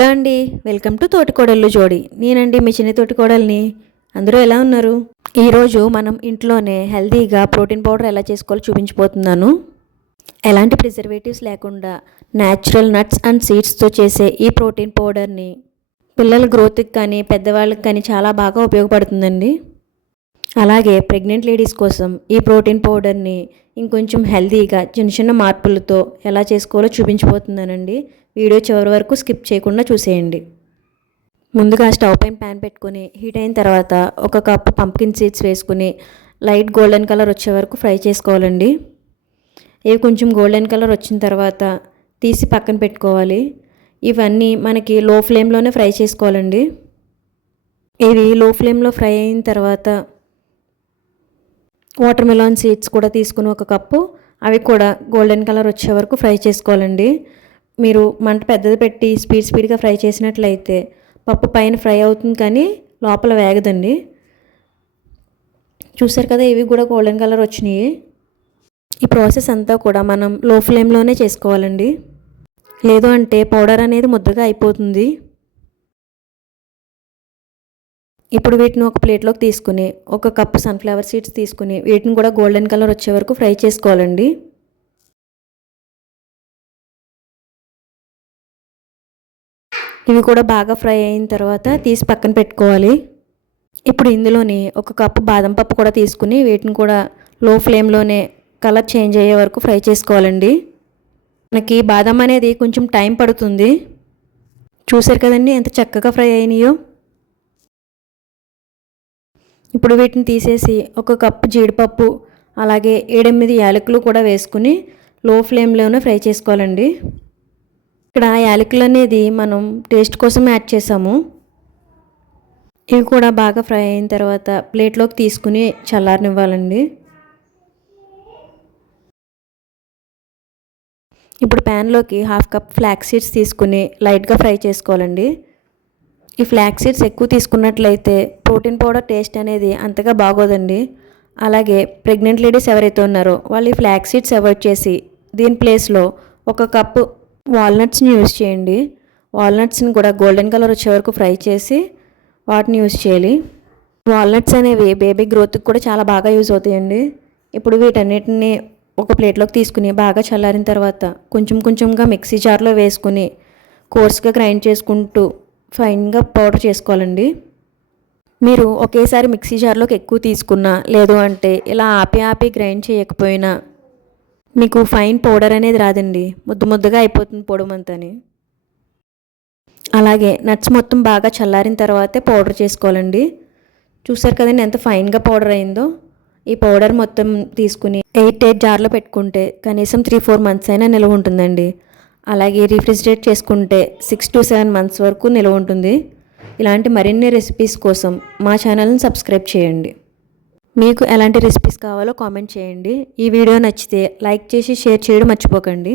Hello అండి, welcome to తోటికోడళ్ళు జోడి. నేనండి మీ చిన్న తోటికోడల్ని. అందరూ ఎలా ఉన్నారు? ఈరోజు మనం ఇంట్లోనే హెల్తీగా ప్రోటీన్ పౌడర్ ఎలా చేసుకోవాలో చూపించిపోతున్నాను. ఎలాంటి ప్రిజర్వేటివ్స్ లేకుండా న్యాచురల్ నట్స్ అండ్ సీడ్స్తో చేసే ఈ ప్రోటీన్ పౌడర్ని పిల్లల గ్రోత్కి కానీ పెద్దవాళ్ళకి కానీ చాలా బాగా ఉపయోగపడుతుందండి. అలాగే ప్రెగ్నెంట్ లేడీస్ కోసం ఈ ప్రోటీన్ పౌడర్ని ఇంకొంచెం హెల్తీగా చిన్న చిన్న మార్పులతో ఎలా చేసుకోవాలో చూపించిపోతున్నానండి. వీడియో చివరి వరకు స్కిప్ చేయకుండా చూసేయండి. ముందుగా స్టవ్ పైన ప్యాన్ పెట్టుకొని హీట్ అయిన తర్వాత 1 కప్పు పంప్కిన్ సీడ్స్ వేసుకుని లైట్ గోల్డెన్ కలర్ వచ్చే వరకు ఫ్రై చేసుకోవాలండి. ఇవి కొంచెం గోల్డెన్ కలర్ వచ్చిన తర్వాత తీసి పక్కన పెట్టుకోవాలి. ఇవన్నీ మనకి లో ఫ్లేమ్లోనే ఫ్రై చేసుకోవాలండి. ఇవి లో ఫ్లేమ్లో ఫ్రై అయిన తర్వాత వాటర్ మెలాన్ సీడ్స్ కూడా తీసుకుని 1 కప్పు, అవి కూడా గోల్డెన్ కలర్ వచ్చే వరకు ఫ్రై చేసుకోవాలండి. మీరు మంట పెద్దది పెట్టి స్పీడ్గా ఫ్రై చేసినట్లయితే పప్పు పైన ఫ్రై అవుతుంది కానీ లోపల వేగదండి. చూసారు కదా, ఇవి కూడా గోల్డెన్ కలర్ వచ్చినాయి. ఈ ప్రాసెస్ అంతా కూడా మనం లో ఫ్లేమ్లోనే చేసుకోవాలండి, లేదు అంటే పౌడర్ అనేది ముద్దగా అయిపోతుంది. ఇప్పుడు వీటిని ఒక ప్లేట్లోకి తీసుకుని 1 కప్పు సన్ఫ్లవర్ సీడ్స్ తీసుకుని వీటిని కూడా గోల్డెన్ కలర్ వచ్చే వరకు ఫ్రై చేసుకోవాలండి. ఇవి కూడా బాగా ఫ్రై అయిన తర్వాత తీసి పక్కన పెట్టుకోవాలి. ఇప్పుడు ఇందులోని 1 కప్పు బాదం పప్పు కూడా తీసుకుని వీటిని కూడా లో ఫ్లేమ్లోనే కలర్ చేంజ్ అయ్యే వరకు ఫ్రై చేసుకోవాలండి. మనకి బాదం అనేది కొంచెం టైం పడుతుంది. చూసారు కదండి ఎంత చక్కగా ఫ్రై అయినాయో. ఇప్పుడు వీటిని తీసేసి 1 కప్పు జీడిపప్పు అలాగే 7-8 యాలకులు కూడా వేసుకుని లో ఫ్లేమ్లోనే ఫ్రై చేసుకోవాలండి. ఇక్కడ యాలకులు అనేది మనం టేస్ట్ కోసం యాడ్ చేసాము. ఇవి కూడా బాగా ఫ్రై అయిన తర్వాత ప్లేట్లోకి తీసుకుని చల్లారనివ్వాలండి. ఇప్పుడు ప్యాన్లోకి 1/2 కప్ ఫ్లాక్స్ సీడ్స్ తీసుకుని లైట్గా ఫ్రై చేసుకోవాలండి. ఈ ఫ్లాక్స్ సీడ్స్ ఎక్కువ తీసుకున్నట్లయితే ప్రోటీన్ పౌడర్ టేస్ట్ అనేది అంతగా బాగోదండి. అలాగే ప్రెగ్నెంట్ లేడీస్ ఎవరైతే ఉన్నారో వాళ్ళు ఈ ఫ్లాక్స్ సీడ్స్ అవాయిడ్ చేసి దీని ప్లేస్లో 1 కప్పు వాల్నట్స్ని యూజ్ చేయండి. వాల్నట్స్ని కూడా గోల్డెన్ కలర్ వచ్చే వరకు ఫ్రై చేసి వాటిని యూజ్ చేయాలి. వాల్నట్స్ అనేవి బేబీ గ్రోత్కి కూడా చాలా బాగా యూజ్ అవుతాయండి. ఇప్పుడు వీటన్నిటిని ఒక ప్లేట్లోకి తీసుకుని బాగా చల్లారిన తర్వాత కొంచెంగా మిక్సీ జార్లో వేసుకుని కోర్స్గా గ్రైండ్ చేసుకుంటూ ఫైన్గా పౌడర్ చేసుకోవాలండి. మీరు ఒకేసారి మిక్సీ జార్లోకి ఎక్కువ తీసుకున్నా లేదు అంటే ఇలా ఆపి గ్రైండ్ చేయకపోయినా మీకు ఫైన్ పౌడర్ అనేది రాదండి, ముద్దగా అయిపోతుంది పొడమంతని. అలాగే నట్స్ మొత్తం బాగా చల్లారిన తర్వాతే పౌడర్ చేసుకోవాలండి. చూసారు కదండి ఎంత ఫైన్గా పౌడర్ అయిందో. ఈ పౌడర్ మొత్తం తీసుకుని 8 జార్లో పెట్టుకుంటే కనీసం 3-4 మంత్స్ అయినా నిల్వ ఉంటుందండి. అలాగే రిఫ్రిజిరేట్ చేసుకుంటే 6 to 7 మంత్స్ వరకు నిల్వ ఉంటుంది. ఇలాంటి మరిన్ని రెసిపీస్ కోసం మా ఛానల్ని సబ్స్క్రైబ్ చేయండి. మీకు ఎలాంటి రెసిపీస్ కావాలో కామెంట్ చేయండి. ఈ వీడియో నచ్చితే లైక్ చేసి షేర్ చేయడం మర్చిపోకండి.